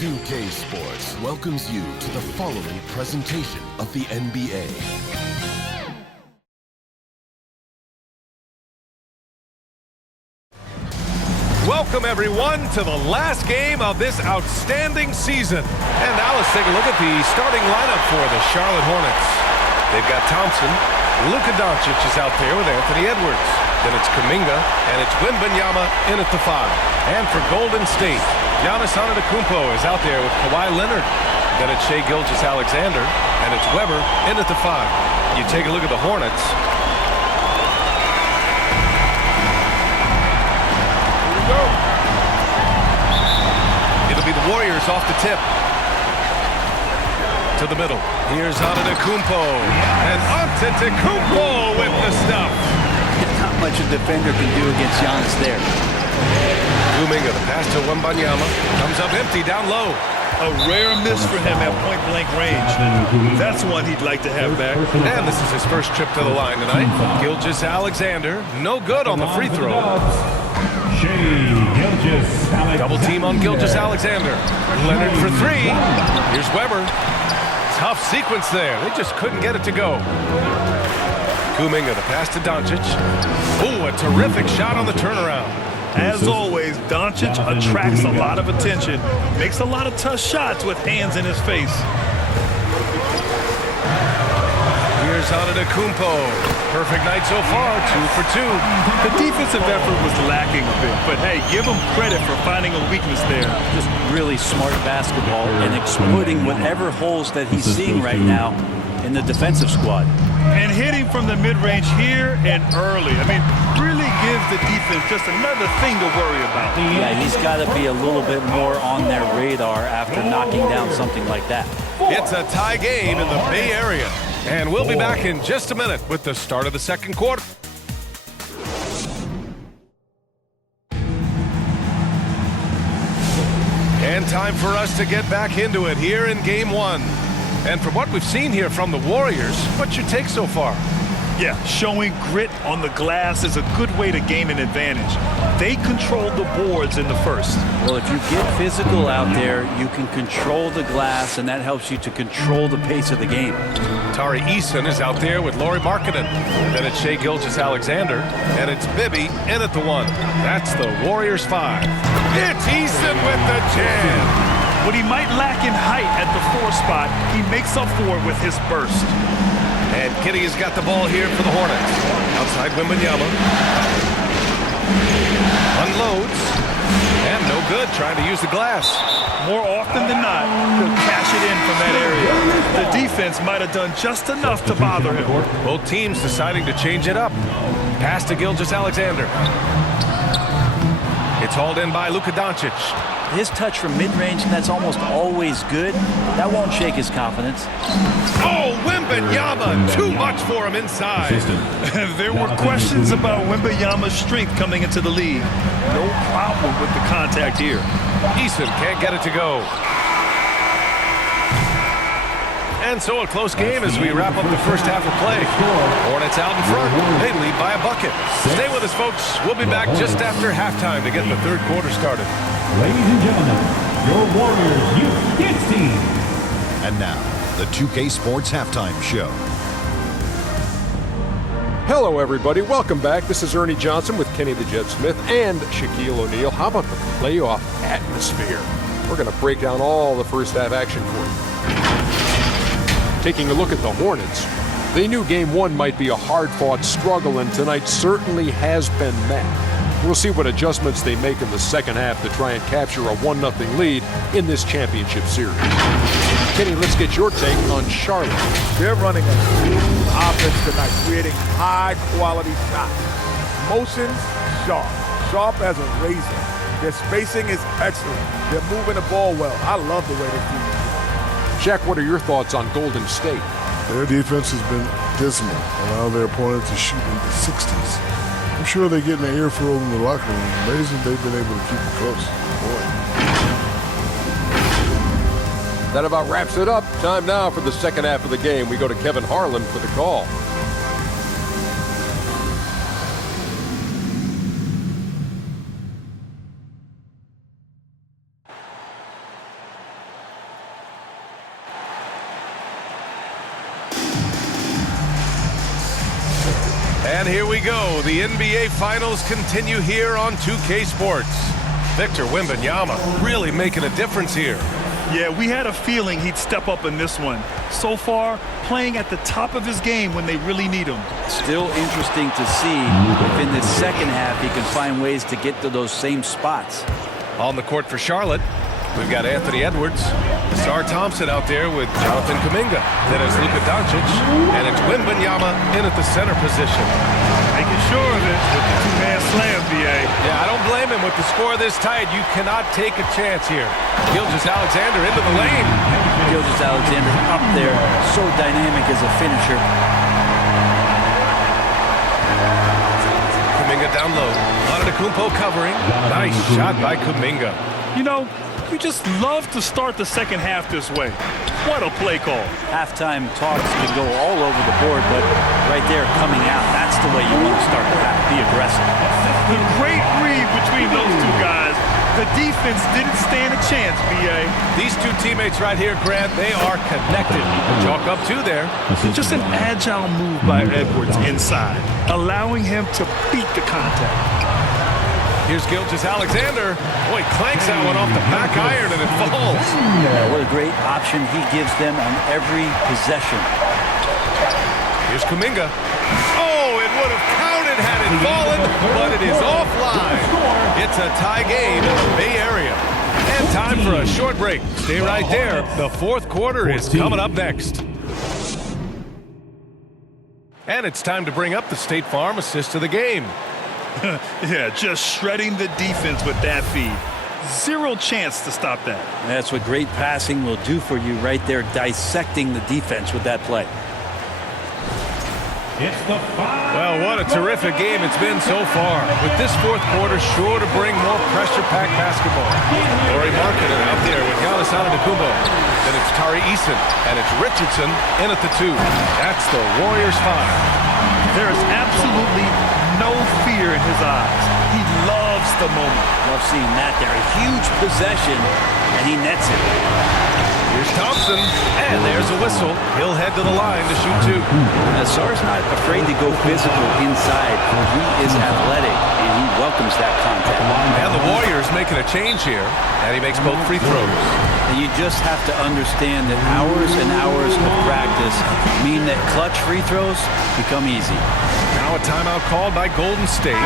2K Sports welcomes you to the following presentation of the NBA. Welcome, everyone, to the last game of this outstanding season. And now let's take a look at the starting lineup for the Charlotte Hornets. They've got Thompson. Luka Doncic is out there with Anthony Edwards. Then it's Kuminga, and it's Wembanyama in at the 5. And for Golden State, Giannis Antetokounmpo is out there with Kawhi Leonard. Then it's Shai Gilgeous-Alexander, and it's Weber in at the 5. You take a look at the Hornets. It'll be the Warriors off the tip. To the middle. Here's Antetokounmpo. And Antetokounmpo with the stuff. Not much a defender can do against Giannis there. Kuminga, the pass to Wembanyama. Comes up empty down low. A rare miss for him at point-blank range. That's one he'd like to have back. And this is his first trip to the line tonight. Gilgeous-Alexander, no good on the free throw. Double team on Gilgeous-Alexander. Leonard for 3. Here's Weber. Tough sequence there. They just couldn't get it to go. Kuminga, the pass to Doncic. Ooh, a terrific shot on the turnaround. As always, Doncic attracts a lot of attention. Makes a lot of tough shots with hands in his face. Here's Antetokounmpo. Perfect night so far, 2 for 2. The defensive effort was lacking a bit, but hey, give him credit for finding a weakness there. Just really smart basketball and exploiting whatever holes that he's seeing right now in the defensive squad. And hitting from the mid-range here and early. I mean, really gives the defense just another thing to worry about. Yeah, he's got to be a little bit more on their radar after knocking down something like that. It's a tie game in the Bay Area. And we'll be back in just a minute with the start of the second quarter. And time for us to get back into it here in Game 1. And from what we've seen here from the Warriors, what's your take so far? Yeah, showing grit on the glass is a good way to gain an advantage. They controlled the boards in the first. Well, if you get physical out there, you can control the glass, and that helps you to control the pace of the game. Tari Eason is out there with Lauri Markkanen. Then it's Shai Gilgeous-Alexander, and it's Bibby in at the 1. That's the Warriors 5. It's Eason with the jam. What he might lack in height at the 4 spot, he makes up for it with his burst. And Kitty has got the ball here for the Hornets. Outside Wembanyama. Unloads. And no good, trying to use the glass. More often than not, he'll cash it in from that area. The defense might have done just enough to bother him. Both teams deciding to change it up. Pass to Gilgeous-Alexander. It's hauled in by Luka Doncic. His touch from mid-range, that's almost always good. That won't shake his confidence. Oh, Wembanyama! Too much for him inside. There were questions about Wembanyama's strength coming into the league. No problem with the contact here. Eason can't get it to go. And so a close game as we wrap up the first half of play. Hornets out in front. They lead by a bucket. Stay with us, folks. We'll be back just after halftime to get the third quarter started. Ladies and gentlemen, your Warriors Youth Kids team. And now, the 2K Sports Halftime Show. Hello, everybody. Welcome back. This is Ernie Johnson with Kenny the Jet Smith and Shaquille O'Neal. How about the playoff atmosphere? We're going to break down all the first half action for you. Taking a look at the Hornets, they knew Game 1 might be a hard-fought struggle, and tonight certainly has been that. We'll see what adjustments they make in the second half to try and capture a 1-0 lead in this championship series. Kenny, let's get your take on Charlotte. They're running a smooth offense tonight, creating high-quality shots. Motions, sharp as a razor. Their spacing is excellent. They're moving the ball well. I love the way they do it. Jack, what are your thoughts on Golden State? Their defense has been dismal, allowing their opponent to shoot in the 60s. I'm sure they're getting an earful in the locker room. Amazing they've been able to keep it close. Boy. That about wraps it up. Time now for the second half of the game. We go to Kevin Harlan for the call. And here we go. The NBA Finals continue here on 2K Sports. Victor Wembanyama really making a difference here. Yeah, we had a feeling he'd step up in this one. So far, playing at the top of his game when they really need him. Still interesting to see if in the second half he can find ways to get to those same spots. On the court for Charlotte, we've got Anthony Edwards, Star Thompson out there with Jonathan Kuminga. Then it's Luka Doncic, and it's Wembanyama in at the center position. Making sure of it with the two-man slam, B.A. Yeah, I don't blame him. With the score this tight, you cannot take a chance here. Gilgeous-Alexander into the lane. Gilgeous-Alexander up there, so dynamic as a finisher. Kuminga down low. Antetokounmpo covering. Nice shot by Kuminga. You know, you just love to start the second half this way. What a play call. Halftime talks can go all over the board, but right there coming out, that's the way you want to start the half. Be aggressive. The great read between those two guys. The defense didn't stand a chance, B.A. These two teammates right here, Grant, they are connected. Chalk up two there. Just an agile move by Edwards inside, allowing him to beat the contact. Here's Gilgeous-Alexander. Boy, clanks that one off the back iron and it falls. Yeah, what a great option he gives them on every possession. Here's Kuminga. Oh, it would have counted had it fallen, but it is offline. It's a tie game in the Bay Area. And time for a short break. Stay right there. The fourth quarter is coming up next. And it's time to bring up the State Farm assist of the game. Yeah, just shredding the defense with that feed. Zero chance to stop that. That's what great passing will do for you right there, dissecting the defense with that play. Well, what a terrific game it's been so far. With this fourth quarter sure to bring more pressure-packed basketball. Lauri Markkanen out there with Giannis Antetokounmpo. Then it's Tari Eason, and it's Richardson in at the 2. That's the Warriors 5. There is absolutely no fear in his eyes. He loves the moment. Love seeing that there. A huge possession, and he nets it. Here's Thompson, and there's a whistle. He'll head to the line to shoot 2. Sarr's not afraid to go physical inside. He is athletic, and he welcomes that contact. And the Warriors making a change here, and he makes both free throws. And you just have to understand that hours and hours of practice mean that clutch free throws become easy. Now a timeout called by Golden State.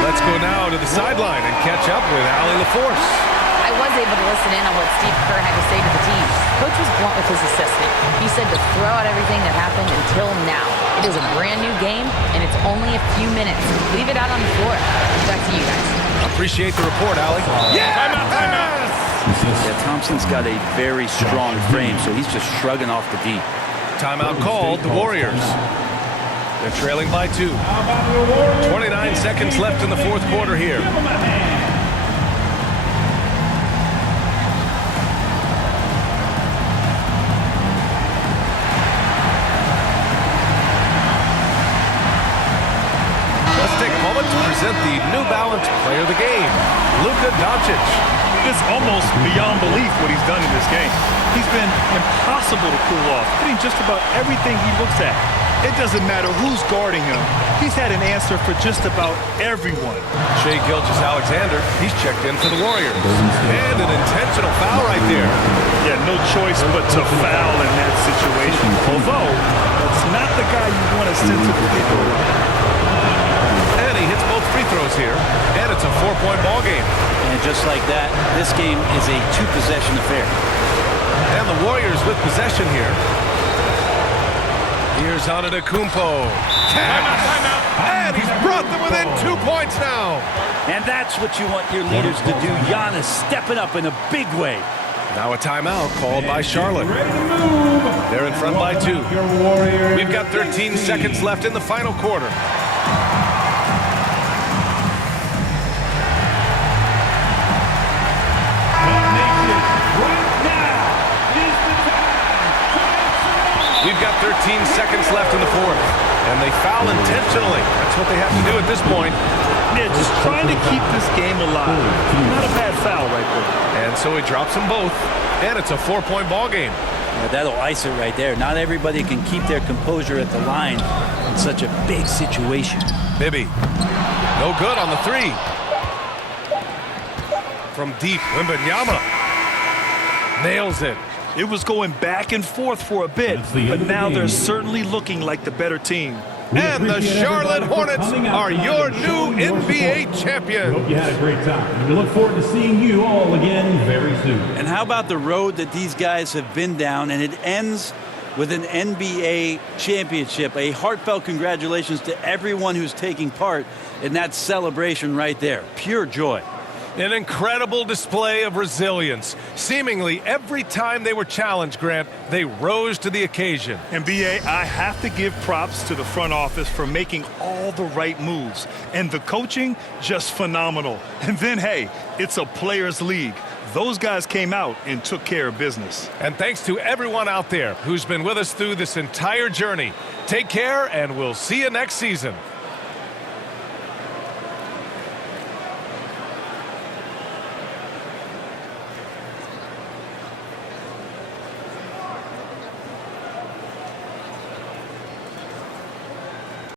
Let's go now to the sideline and catch up with Allie LaForce. I was able to listen in on what Steve Kerr had to say to the team. Coach was blunt with his assistant. He said to throw out everything that happened until now. It is a brand new game, and it's only a few minutes. Leave it out on the floor. Back to you guys. Appreciate the report, Allie. Yeah! Timeout! Yeah, Thompson's got a very strong frame, so he's just shrugging off the deep. Timeout called, the Warriors. They're trailing by 2. 29 seconds left in the fourth quarter here. Let's take a moment to present the New Balance Player of the Game, Luka Doncic. It's almost beyond belief what he's done in this game. He's been impossible to cool off, hitting just about everything he looks at. It doesn't matter who's guarding him. He's had an answer for just about everyone. Shai Gilgeous-Alexander, he's checked in for the Warriors. And an intentional foul right there. Yeah, no choice but to foul in that situation. Although, that's not the guy you want to send to the free throw line. And he hits both free throws here. And it's a 4-point ball game. And just like that, this game is a 2-possession affair. And the Warriors with possession here. Here's Antetokounmpo. And he's brought them within 2 points now. And that's what you want your leaders to do. Giannis stepping up in a big way. Now a timeout called by Charlotte. They're in front by 2. We've got 13 seconds left in the final quarter. We've got 13 seconds left in the fourth. And they foul intentionally. That's what they have to do at this point. Yeah, just trying to keep this game alive. Not a bad foul right there. And so he drops them both. And it's a 4-point ball game. Yeah, that'll ice it right there. Not everybody can keep their composure at the line in such a big situation. Bibby, no good on the three. From deep, Wembanyama nails it. It was going back and forth for a bit, but now they're certainly looking like the better team. And the Charlotte Hornets are your new NBA champion. Hope you had a great time. And we look forward to seeing you all again very soon. And how about the road that these guys have been down, and it ends with an NBA championship. A heartfelt congratulations to everyone who's taking part in that celebration right there. Pure joy. An incredible display of resilience. Seemingly every time they were challenged, Grant, they rose to the occasion. And B.A., I have to give props to the front office for making all the right moves. And the coaching, just phenomenal. And then, hey, it's a players' league. Those guys came out and took care of business. And thanks to everyone out there who's been with us through this entire journey. Take care, and we'll see you next season.